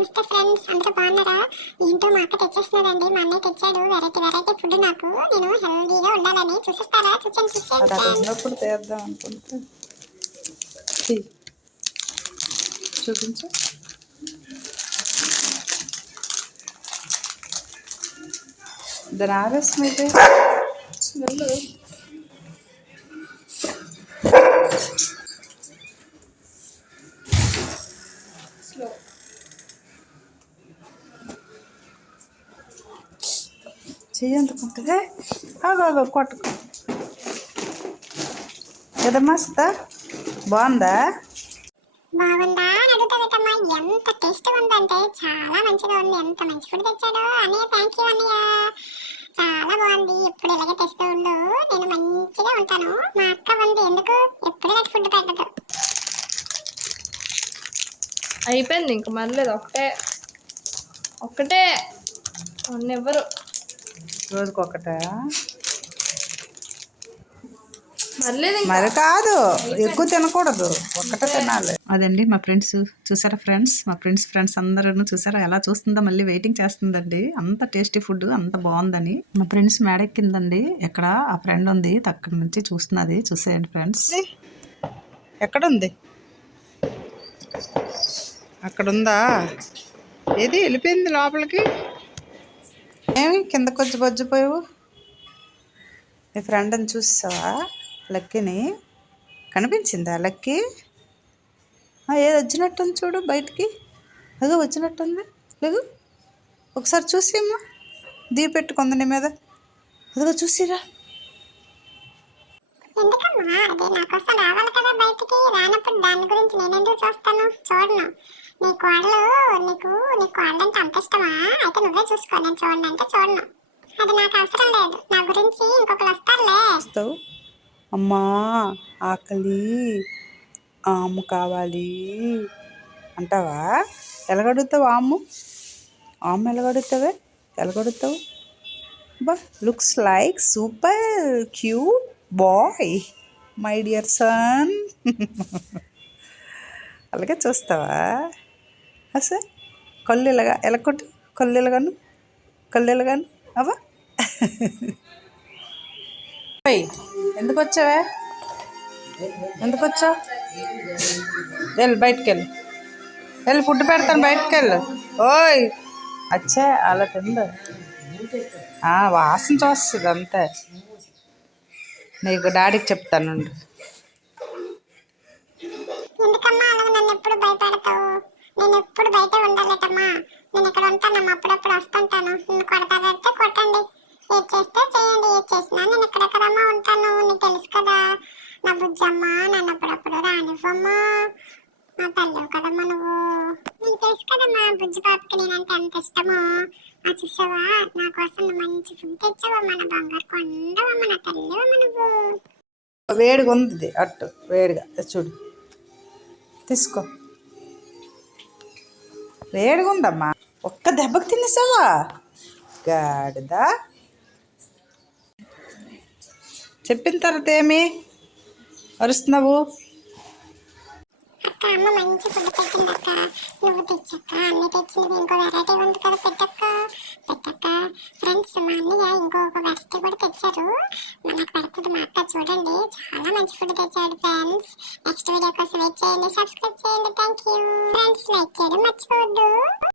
నమస్తే ఫ్రెండ్స్ అందరూ బాగున్నారా? ఏంటో మా అక్క తెచ్చేస్తున్నదండి. మా అన్నయ్య తెచ్చాడు. వెరైటీ వెరైటీ ఫుడ్ నాకు. నేను హెల్దీగా ఉండాలని. చూసిస్తారా? చూసాను చూసాను చేద్దాం అక్కడ అనుకుంటే. చూపించు. దాని ఆవేశం అయితే. చెయ్యందుకుంటుందే ఆగా కొట్టుకో. ఏదమ్మా సుతా బాగుందా? బాగుందా? అని అడుగుతావేటమ్మా ఎంత టేస్ట్ ఉందంటే చాలా మంచిగా ఉంది. ఎంత మంచి ఫుడ్ తెచ్చాడో. అన్నయ్య థ్యాంక్ యూ అన్నయ్య. చాలా బాగుంది. ఎప్పుడు ఇలాగే తెస్తూ ఉండు. నేను మంచిగా ఉంటాను. మా అక్క ఉంది. ఎందుకు? ఎప్పుడు నాకు ఫుడ్ పెట్టదు. అయిపోయింది ఇంక. మరలేదు ఒకటే ఒకటే అన్ని ఇవ్వరు రోజుకి ఒకటా మరలేదు ఇంక. మరి కాదు ఎక్కువ తినకూడదు. ఒక్కటే తినాలి. అదండి మా ఫ్రెండ్స్ చూసారా ఫ్రెండ్స్? మా ఫ్రెండ్స్ ఫ్రెండ్స్ అందరూ చూసారా? ఎలా చూస్తుందో మళ్ళీ వెయిటింగ్ చేస్తుందండి. అంత టేస్టీ ఫుడ్ అంత బాగుందని. మా ఫ్రెండ్స్ మేడెక్కిందండి. ఎక్కడ? ఆ ఫ్రెండ్ ఉంది అక్కడి నుంచి చూస్తున్నది. చూసేయండి ఫ్రెండ్స్. ఎక్కడ ఉంది అక్కడ ఉందా ఏది వెళ్ళిపోయింది లోపలికి? ఏమి? కిందకు వచ్చి బొజ్జిపోయావు మీ ఫ్రెండ్ని చూసావా? లక్కీని. కనిపించిందా లక్కీ? ఏది వచ్చినట్టుంది చూడు బయటికి. అదో వచ్చినట్టుంది. లేదు. ఒకసారి చూసేమ్మా దీ పెట్టుకుంది నీ మీద. అదిగో చూసిరా. ఎందుకమ్మా? అది నా కోసం రావాలి కదా బయటికి. రానప్పుడు దాని గురించి నేనెందుకు చూస్తాను? చూడను. నీ కోడలు నీకు నీ అంత ఇష్టమా? అయితే నువ్వే చూసుకో నేను చూడండి అంటే చూడను. అది నాకు అవసరం లేదు. నా గురించి ఇంకొకరు వస్తారులే. వస్తావు? అమ్మా ఆకలి. ఆము కావాలి. అంటావా? ఎలగడుగుతావు ఆము? ఆము ఎలగడుగుతావే? ఎలగడుగుతావు? బా looks like super cute boy my dear son. అలాగే చూస్తావా? సార్? కళ్ళు ఇలాగా ఎలా కొట్టు కళ్ళు ఇలాగాను కళ్ళు ఇలాగాను అవ్వా ఎందుకు వచ్చావే ఎందుకు వచ్చావు వెళ్ళు బయటికి వెళ్ళు వెళ్ళి ఫుడ్ పెడతాను బయటికి వెళ్ళు ఓయ్ అచ్చే అలా తిందు వాసన చూస్తుంది అంతే నీకు డాడీకి చెప్తాను ఎందుకమ్మా నన్ను ఎప్పుడు భయపెడతావు? నేను ఎప్పుడు బయట ఉండాలటమ్మా. నేను అప్పుడప్పుడు వస్తుంటాను. నిన్ను కొడతాదంటే కొట్టండి. ఏది చేస్తే చేయండి ఏది చేసినా నేను ఎక్కడెక్కడమ్మా ఉంటాను. నీకు తెలుసు కదా నా బుజ్జమ్మా నన్ను అప్పుడప్పుడు రానివ్వమ్మా. నా తల్లి కదమ్మా నువ్వు. నీకు తెలుసు కదమ్మా బుజ్జి పాపకి నేనంటే ఎంత ఇష్టమో. ఆ చూసావా? నా కోసం మంచి ఫుడ్ తెచ్చావమ్మా నా బంగారు కొండవమ్మ నా తల్లివమ్మ నువ్వు. వేడిగా ఉంది అట్టు వేడిగా. చూడు. తీసుకో. వేడిగా ఉందమ్మా. ఒక్క దెబ్బకు తినేసావా? గాడిదా. చెప్పిన తర్వాత ఏమి? అరుస్తున్నావు? అక్క అమ్మ మంచి ఫుడ్ పెట్టింది అక్క. నువ్వు తెచ్చక్క అన్ని తెచ్చింది ఇంకో వెరైటీ ఉంది కదా పెట్టక్క. పెట్టక్క ఫ్రెండ్స్ మా అన్నయ్య ఇంకొక వెరైటీ కూడా తెచ్చారు. మనకు పెడుతుంది మా అక్క చూడండి. చాలా మంచి ఫుడ్ తెచ్చాడు ఫ్రెండ్స్ నెక్స్ట్ వీడియో కోసం వెయిట్ చేయండి సబ్స్క్రైబ్ చేయండి. థ్యాంక్ యూ ఫ్రెండ్స్ లైక్ చేయడం మర్చిపోవద్దు.